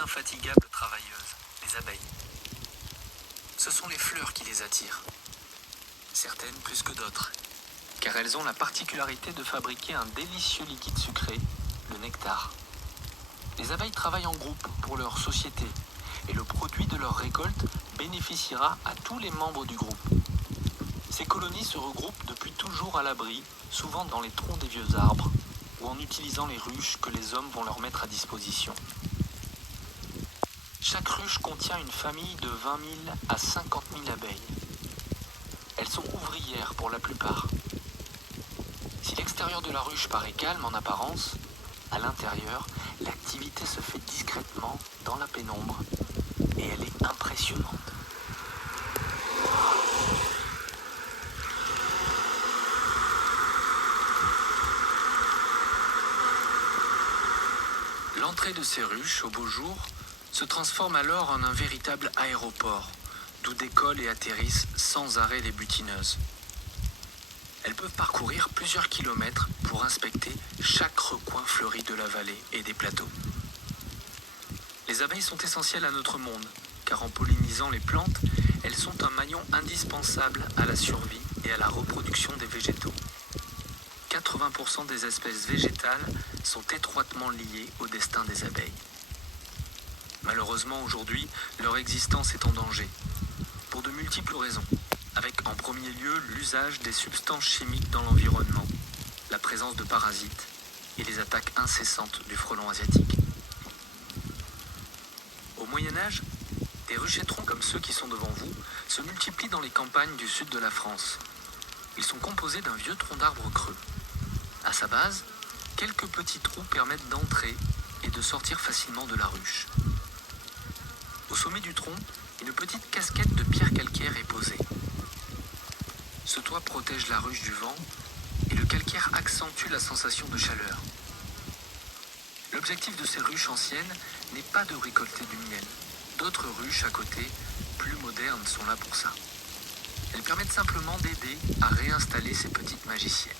d'infatigables travailleuses, les abeilles. Ce sont les fleurs qui les attirent, certaines plus que d'autres, car elles ont la particularité de fabriquer un délicieux liquide sucré, le nectar. Les abeilles travaillent en groupe pour leur société, et le produit de leur récolte bénéficiera à tous les membres du groupe. Ces colonies se regroupent depuis toujours à l'abri, souvent dans les troncs des vieux arbres, ou en utilisant les ruches que les hommes vont leur mettre à disposition. Chaque ruche contient une famille de 20 000 à 50 000 abeilles. Elles sont ouvrières pour la plupart. Si l'extérieur de la ruche paraît calme en apparence, à l'intérieur, l'activité se fait discrètement dans la pénombre et elle est impressionnante. L'entrée de ces ruches, au beau jour, se transforme alors en un véritable aéroport, d'où décollent et atterrissent sans arrêt les butineuses. Elles peuvent parcourir plusieurs kilomètres pour inspecter chaque recoin fleuri de la vallée et des plateaux. Les abeilles sont essentielles à notre monde, car en pollinisant les plantes, elles sont un maillon indispensable à la survie et à la reproduction des végétaux. 80% des espèces végétales sont étroitement liées au destin des abeilles. Malheureusement, aujourd'hui, leur existence est en danger, pour de multiples raisons, avec en premier lieu l'usage des substances chimiques dans l'environnement, la présence de parasites et les attaques incessantes du frelon asiatique. Au Moyen-Âge, des ruchers-troncs comme ceux qui sont devant vous se multiplient dans les campagnes du sud de la France. Ils sont composés d'un vieux tronc d'arbre creux. À sa base, quelques petits trous permettent d'entrer et de sortir facilement de la ruche. Au sommet du tronc, une petite casquette de pierre calcaire est posée. Ce toit protège la ruche du vent et le calcaire accentue la sensation de chaleur. L'objectif de ces ruches anciennes n'est pas de récolter du miel. D'autres ruches à côté, plus modernes, sont là pour ça. Elles permettent simplement d'aider à réinstaller ces petites magiciennes.